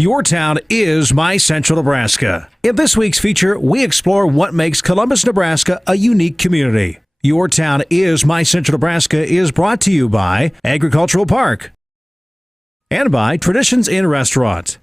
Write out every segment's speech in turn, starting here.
Your town is My Central Nebraska. In this week's feature, we explore what makes Columbus, Nebraska a unique community. Your Town is My Central Nebraska is brought to you by Agricultural Park and by Traditions Inn Restaurant.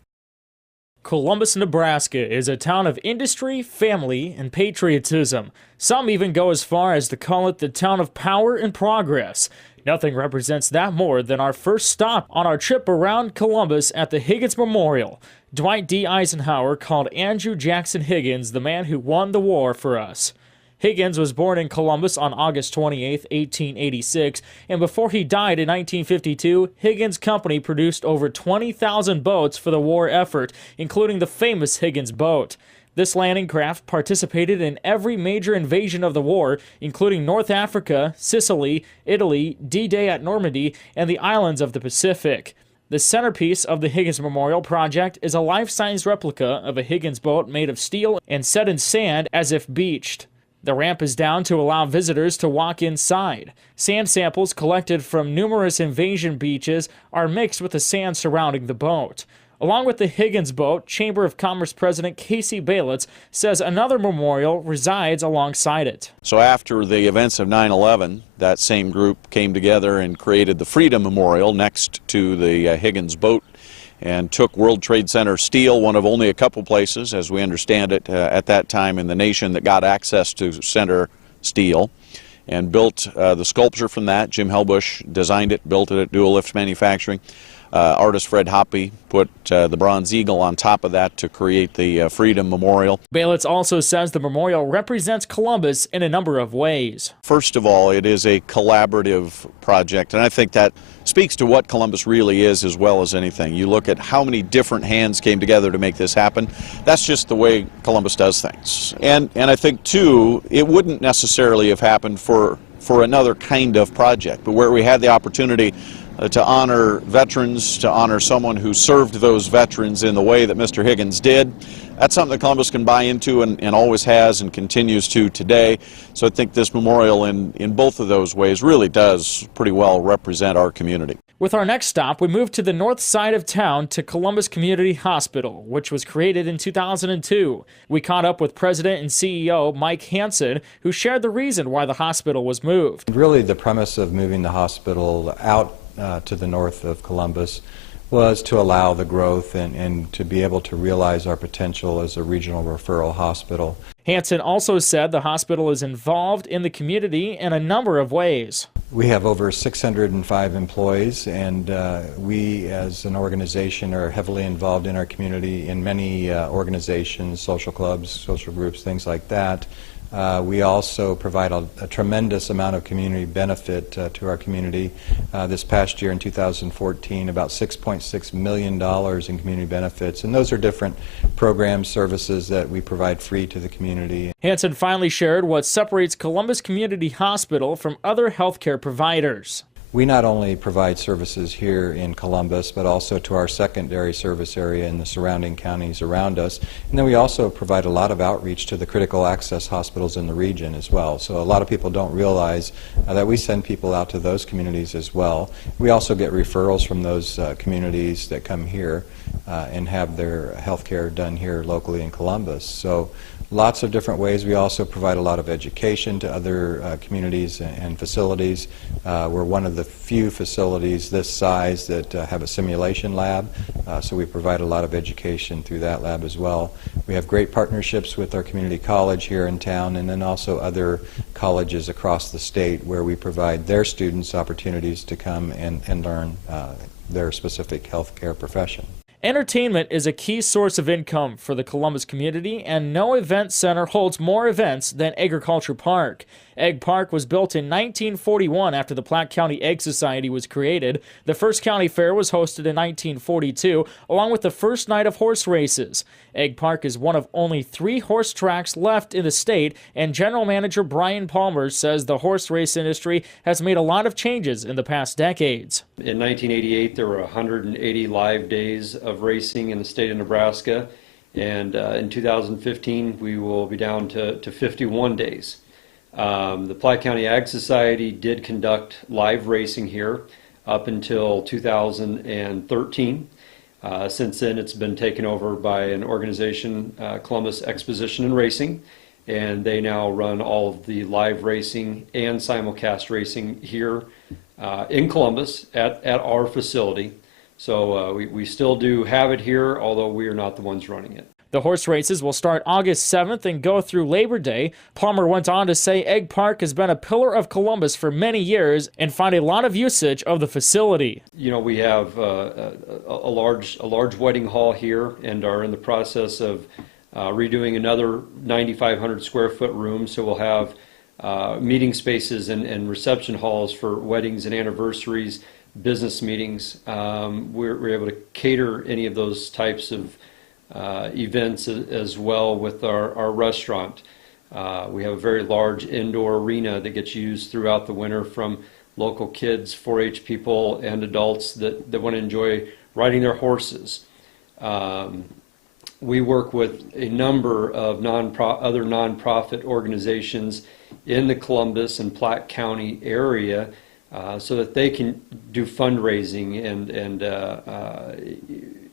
Columbus, Nebraska is a town of industry, family, and patriotism. Some even go as far as to call it the town of power and progress. Nothing represents that more than our first stop on our trip around Columbus at the Higgins Memorial. Dwight D. Eisenhower called Andrew Jackson Higgins the man who won the war for us. Higgins was born in Columbus on August 28, 1886, and before he died in 1952, Higgins Company produced over 20,000 boats for the war effort, including the famous Higgins boat. This landing craft participated in every major invasion of the war, including North Africa, Sicily, Italy, D-Day at Normandy, and the islands of the Pacific. The centerpiece of the Higgins Memorial Project is a life-size replica of a Higgins boat made of steel and set in sand as if beached. The ramp is down to allow visitors to walk inside. Sand samples collected from numerous invasion beaches are mixed with the sand surrounding the boat. Along with the Higgins boat, Chamber of Commerce President Casey Balitz says another memorial resides alongside it. So after the events of 9/11, that same group came together and created the Freedom Memorial next to the Higgins boat and took World Trade Center steel, one of only a couple places, as we understand it, at that time in the nation that got access to center steel, and built the sculpture from that. Jim Helbush designed it, built it at Dual Lift Manufacturing. Artist Fred Hoppy put the bronze eagle on top of that to create the Freedom Memorial. Balitz also says the memorial represents Columbus in a number of ways. First of all, it is a collaborative project, and I think that speaks to what Columbus really is as well as anything. You look at how many different hands came together to make this happen. That's just the way Columbus does things. And I think, too, it wouldn't necessarily have happened for another kind of project, but where we had the opportunity to honor veterans, to honor someone who served those veterans in the way that Mr. Higgins did. That's something that Columbus can buy into and always has and continues to today. So I think this memorial in both of those ways really does pretty well represent our community. With our next stop, we move to the north side of town to Columbus Community Hospital, which was created in 2002. We caught up with President and CEO Mike Hansen, who shared the reason why the hospital was moved. Really, the premise of moving the hospital out to the north of Columbus was to allow the growth and to be able to realize our potential as a regional referral hospital. Hansen also said the hospital is involved in the community in a number of ways. We have over 605 employees, and we as an organization are heavily involved in our community in many organizations, social clubs, social groups, things like that. We also provide a tremendous amount of community benefit to our community. This past year in 2014, about $6.6 million in community benefits, and those are different programs, services that we provide free to the community. Hansen finally shared what separates Columbus Community Hospital from other healthcare providers. We not only provide services here in Columbus, but also to our secondary service area in the surrounding counties around us. And then we also provide a lot of outreach to the critical access hospitals in the region as well. So a lot of people don't realize that we send people out to those communities as well. We also get referrals from those communities that come here and have their health care done here locally in Columbus. So lots of different ways. We also provide a lot of education to other communities and facilities. We're one of the few facilities this size that have a simulation lab, so we provide a lot of education through that lab as well. We have great partnerships with our community college here in town, and then also other colleges across the state where we provide their students opportunities to come and learn their specific healthcare profession. Entertainment is a key source of income for the Columbus community, and no event center holds more events than Agriculture Park. Egg Park was built in 1941 after the Platte County Egg Society was created. The first county fair was hosted in 1942, along with the first night of horse races. Egg Park is one of only 3 horse tracks left in the state, and General Manager Brian Palmer says the horse race industry has made a lot of changes in the past decades. In 1988, there were 180 live days of racing in the state of Nebraska, and in 2015 we will be down to 51 days. The Platte County Ag Society did conduct live racing here up until 2013. Since then, it's been taken over by an organization, Columbus Exposition and Racing, and they now run all of the live racing and simulcast racing here in Columbus at our facility. So we still do have it here, although we are not the ones running it. The horse races will start August 7th and go through Labor Day. Palmer went on to say Egg Park has been a pillar of Columbus for many years and find a lot of usage of the facility. You know, we have a large wedding hall here and are in the process of redoing another 9,500 square foot room. So we'll have meeting spaces and reception halls for weddings and anniversaries, business meetings. We're able to cater any of those types of events as well with our restaurant. We have a very large indoor arena that gets used throughout the winter from local kids, 4-H people, and adults that want to enjoy riding their horses. We work with a number of other nonprofit organizations in the Columbus and Platte County area so that they can do fundraising and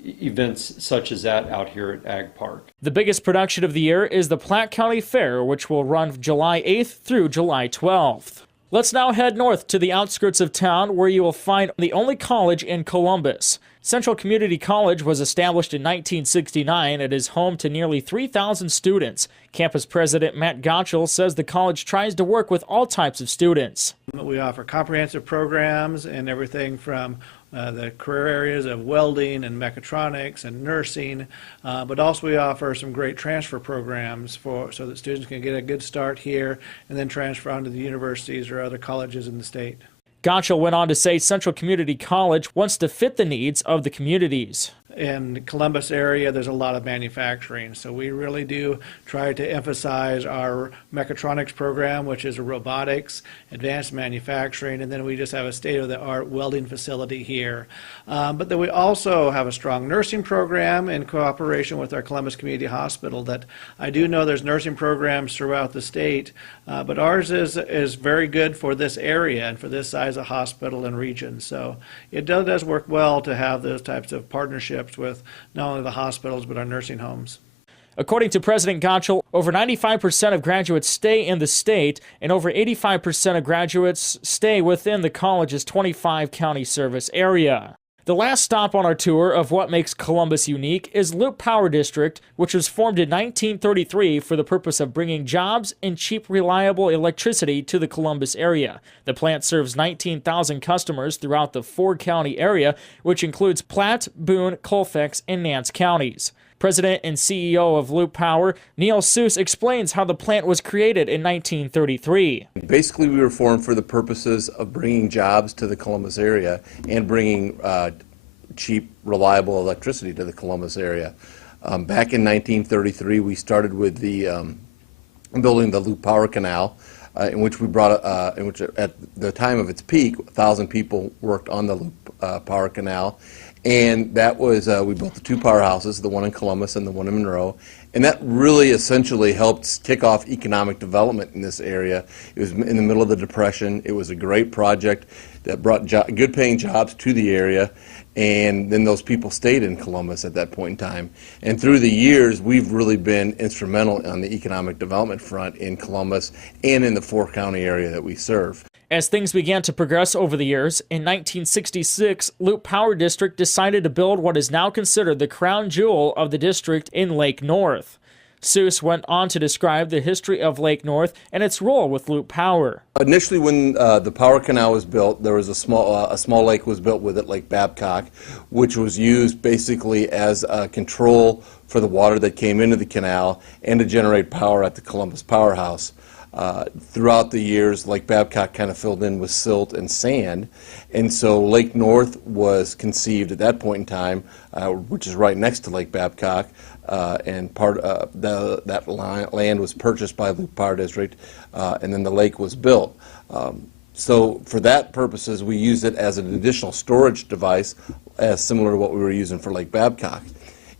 events such as that out here at Ag Park. The biggest production of the year is the Platte County Fair, which will run July 8th through July 12th. Let's now head north to the outskirts of town where you will find the only college in Columbus. Central Community College was established in 1969 and is home to nearly 3,000 students. Campus President Matt Gottschall says the college tries to work with all types of students. We offer comprehensive programs in everything from the career areas of welding and mechatronics and nursing, but also we offer some great transfer programs so that students can get a good start here and then transfer on to the universities or other colleges in the state. Gottschall went on to say Central Community College wants to fit the needs of the communities. In the Columbus area, there's a lot of manufacturing, so we really do try to emphasize our mechatronics program, which is robotics, advanced manufacturing, and then we just have a state-of-the-art welding facility here. But then we also have a strong nursing program in cooperation with our Columbus Community Hospital that I do know there's nursing programs throughout the state, but ours is very good for this area and for this size of hospital and region. So it does work well to have those types of partnerships with not only the hospitals but our nursing homes. According to President Gottschall, over 95% of graduates stay in the state, and over 85% of graduates stay within the college's 25-county service area. The last stop on our tour of what makes Columbus unique is Loop Power District, which was formed in 1933 for the purpose of bringing jobs and cheap, reliable electricity to the Columbus area. The plant serves 19,000 customers throughout the 4-county area, which includes Platte, Boone, Colfax, and Nance counties. President and CEO of Loop Power, Neil Seuss, explains how the plant was created in 1933. Basically, we were formed for the purposes of bringing jobs to the Columbus area and bringing cheap, reliable electricity to the Columbus area. Back in 1933, we started with the building the Loop Power Canal, in which we brought, in which at the time of its peak, 1,000 people worked on the Loop Power Canal. And that was, we built the 2 powerhouses, the one in Columbus and the one in Monroe. And that really essentially helped kick off economic development in this area. It was in the middle of the Depression. It was a great project that brought good paying jobs to the area. And then those people stayed in Columbus at that point in time. And through the years, we've really been instrumental on the economic development front in Columbus and in the 4-county area that we serve. As things began to progress over the years, in 1966, Loop Power District decided to build what is now considered the crown jewel of the district in Lake North. Seuss went on to describe the history of Lake North and its role with Loop Power. Initially, when the power canal was built, there was a small lake was built with it, Lake Babcock, which was used basically as a control for the water that came into the canal and to generate power at the Columbus Powerhouse. Throughout the years, Lake Babcock kind of filled in with silt and sand, and so Lake North was conceived at that point in time, which is right next to Lake Babcock, and part that land was purchased by Loop Power District, and then the lake was built. So for that purposes, we used it as an additional storage device, similar to what we were using for Lake Babcock.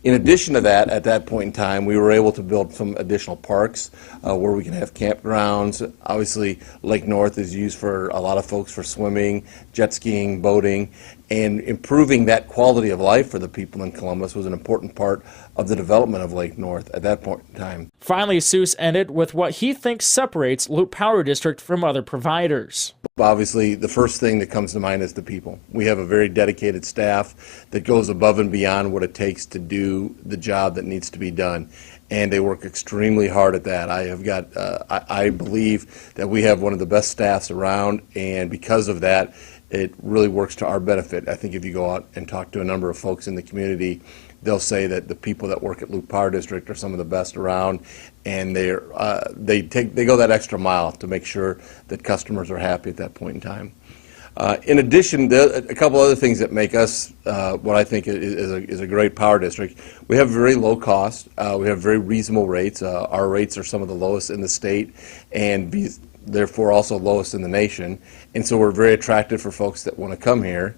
In addition to that, at that point in time, we were able to build some additional parks where we can have campgrounds. Obviously, Lake North is used for a lot of folks for swimming, jet skiing, boating, And improving that quality of life for the people in Columbus was an important part of the development of Lake North at that point in time. Finally, Seuss ended with what he thinks separates Loop Power District from other providers. Obviously, the first thing that comes to mind is the people. We have a very dedicated staff that goes above and beyond what it takes to do the job that needs to be done. And they work extremely hard at that. I believe that we have one of the best staffs around, and because of that, it really works to our benefit. I think if you go out and talk to a number of folks in the community, they'll say that the people that work at Loop Power District are some of the best around, and they go that extra mile to make sure that customers are happy at that point in time. In addition, a couple other things that make us what I think is a great power district. We have very low cost. We have very reasonable rates. Our rates are some of the lowest in the state, and therefore also lowest in the nation. And so we're very attractive for folks that want to come here.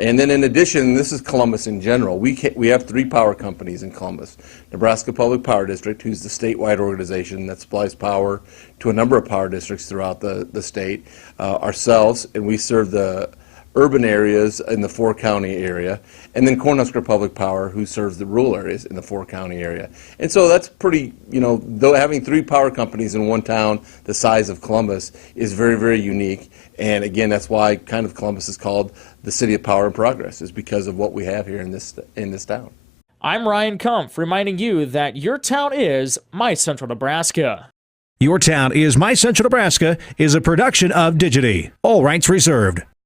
And then in addition, this is Columbus in general. We have 3 power companies in Columbus. Nebraska Public Power District, who's the statewide organization that supplies power to a number of power districts throughout the state. Ourselves, and we serve the urban areas in the 4-county area. And then Cornhusker Public Power, who serves the rural areas in the 4-county area. And so that's pretty, though having 3 power companies in one town the size of Columbus is very, very unique. And again, that's why kind of Columbus is called the City of Power and Progress, is because of what we have here in this town. I'm Ryan Kumpf, reminding you that your town is My Central Nebraska. Your Town is My Central Nebraska is a production of Digity. All rights reserved.